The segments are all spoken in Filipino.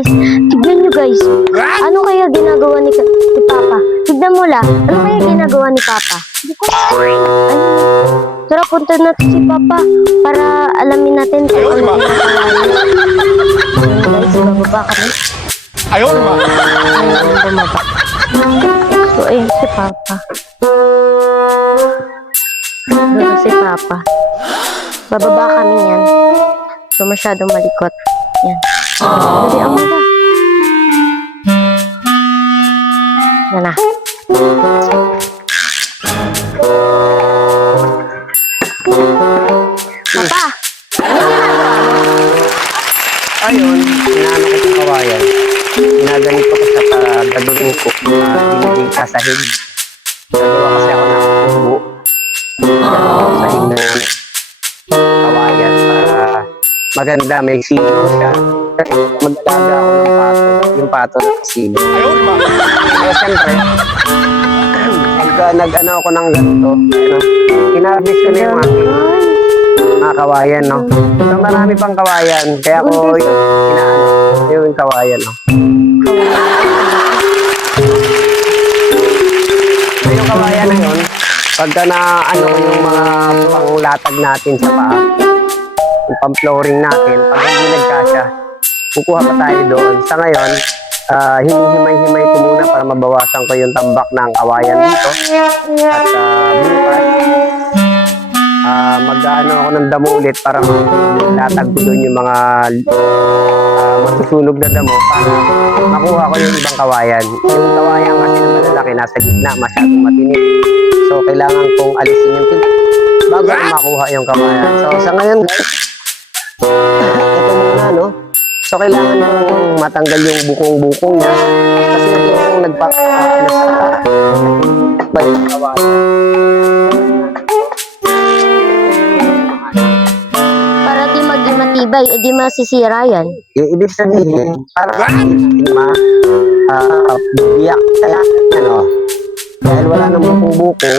guys. Tignan nyo guys. Ano kaya ginagawa ni Papa? Tignan mo la. Ano kaya ginagawa ni Papa? Ay, tara punta natin si Papa para alamin natin kung ano yung guys, bababa kami. Ayaw naman. Bumaba. So, ayun si Papa. Doon si Papa. Bababa kami yan. So, masyadong malikot. Yan. Dali, ako na. Yan na. Papa! Ayun, inaano ko sa kawayan. Ginaganit ko sa pagdadulong ko. Hindi kasahig. Nagawa kasi ako ng tubo. Sahig na kawayan para maganda, may silo siya. Magdaga ako ng pato. Yung pato na silo. Ayaw naman. Kaya siyempre, pagka nag-ano ako ng ganito, kinabis ko na yung mga kawayan, no? So, marami pang kawayan. Kaya ako, inaano, yung kawayan, no? So, yung kawayan na yun, pagka na, ano, yung mga panglatag natin sa paa, yung pang-flooring natin, pag hindi nagkasya, kukuha pa tayo doon. Sa ngayon, hinihimay-himay ko muna para mabawasan ko yung tambak ng kawayan dito. At bukas, mag-ano ako ng damo ulit para malatag ko doon yung mga masusunog na damo para makuha ko yung ibang kawayan. Yung kawayan kasi na malalaki nasa gitna, masyadong matinik. So, kailangan kong alisin yung tinik bago ko makuha yung kawayan. So, sa ngayon, ito muna, no? So, kailangan kong matanggal yung bukong-bukong niya kasi ito yung nagpapakaano sa kawayan. Para di maging matibay, di masisira yan. Ibig sabihin, para hindi biyak kaya, ano, dahil wala nang buko-buko,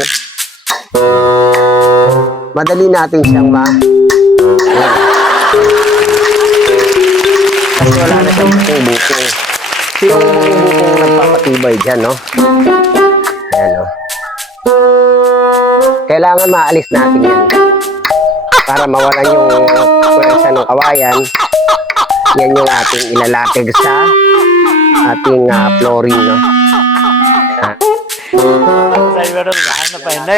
madali natin siyang kasi wala na siyang buko-buko. So, yung buko nagpapatibay dyan, no? Ayan, no? Kailangan maalis natin yan para mawalan yung pwersa ng kawayan. Yan yung ating ilalapig sa ating flooring, no? Sa iba rin, saan na pa hindi.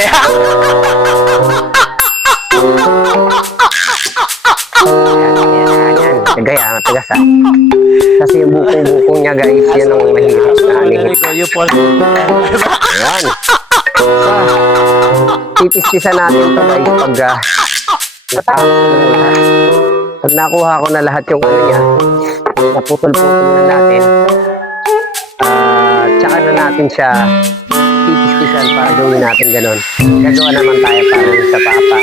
Yan. Gaya, matigas ha. Kasi yung bukong-bukong niya guys, yan ang mahirap na aning. Ayan. Titis-tisan natin to guys pag nakuha ko na lahat yung ano niya, naputol-putol na natin, tsaka na natin siya titis-tisan para gawin natin ganon. Gagawa naman tayo para sa papa.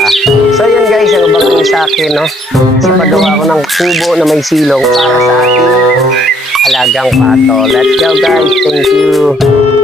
So yun guys, ang abangan niyo sa akin, no? Sa paggawa ko ng kubo na may silong para sa ating alagang pato. Let's go guys, thank you.